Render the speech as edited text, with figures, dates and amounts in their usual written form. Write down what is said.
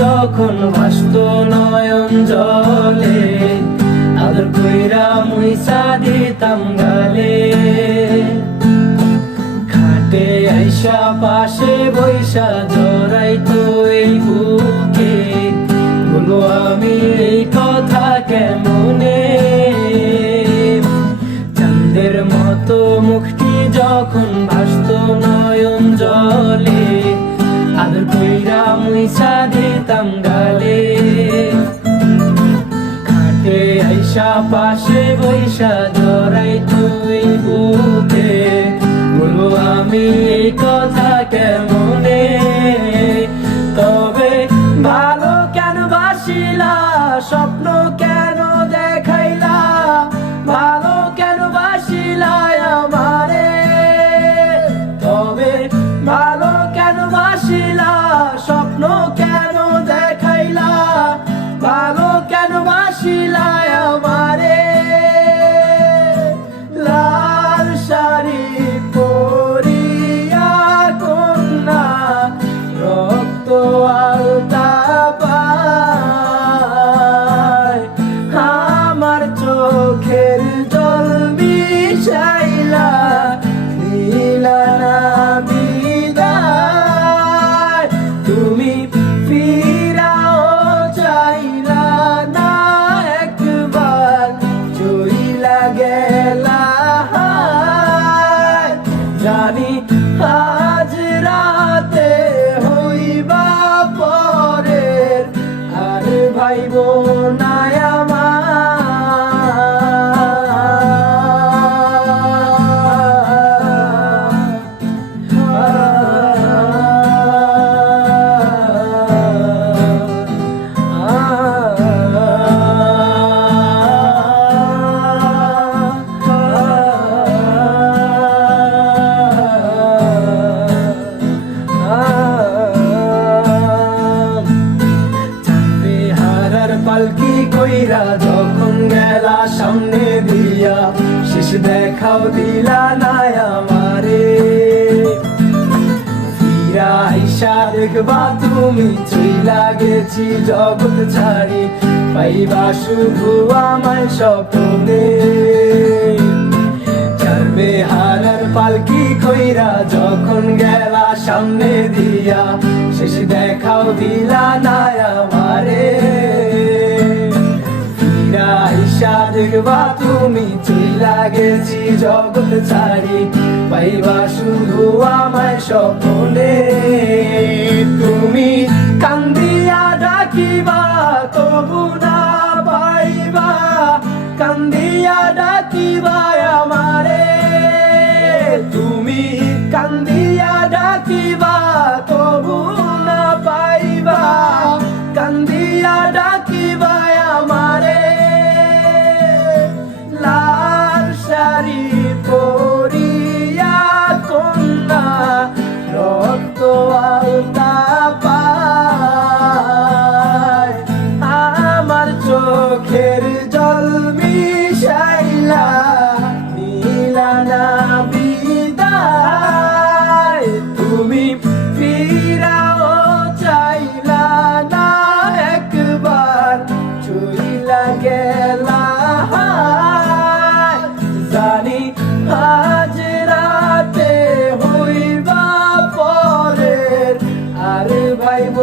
যখন ভাসত নয়ন জলে, আদর কইরা মুইসা দিতাম গালে। খাটে আইসা পাশে বৈশা জড়াইতো এই বুকে, বলো আমি এই কথা কেমনে। চাঁদের মতো মুখটি যখন ভাসত নয়ন জলে, আদর কইরা মুইসা দিতাম গালে। খাটে আইসা পাশে বৈশা জড়াইতো এই বুকে, বলো আমি এই কথা কেমনে। তবে ভালো কেন বাসিলা, স্বপ্ন কেন দেখাইলা, ভালো কেন বাসিলা আমারে। তবে ভালো কেন বাসিলা, স্বপ্ন কেন দেখাইলা, ভালো কেন বাসিলা আমারে। লাল শাড়ি পরিয়া কন্যা, রক্ত আলতা পায়, আমার চোখের জল মিশাইলা দিলা না বিদায়। তুমি ফিরাও চাইলা না একবার, চইলা গেলা। জানি আজ রাতে হইবা পরের, আর ভাইব না পালকি কইরা যখন গেলা সামনে দিয়া, শেষ দেখাও দিলা না আমারে। ফিরা আইসা দেখবা তুমি চইলা গেছি জগৎ ছাড়ি, পাইবা শুধু আমায় স্বপ্নে। চারবে হারার পালকি কইরা যখন গেলা সামনে দিয়া, শেষ দেখাও দিলা না আমারে। আইসা দেখবা তুমি চইলা গেছি জগৎ ছাড়ি, পাইবা শুধু আমায় স্বপ্নে। তুমি কান্দিয়া ডাকিবা তবু না পাইবা, কান্দিয়া ডাকিবা আমারে। তুমি কান্দিয়া ডাকিবা তবু না পাইবা, কান্দিয়া ডাকিবা আমারে। লাল শাড়ি পরিয়া কন্যা, রক্ত আলতা পায়, আমার চোখের জল মিশাইলা দিলা না বিদায়। তুমি ফিরাও চাইলা না একবার, চইলা গেলা। জানি আজ রাতে হইবা পরের, আর ভাইব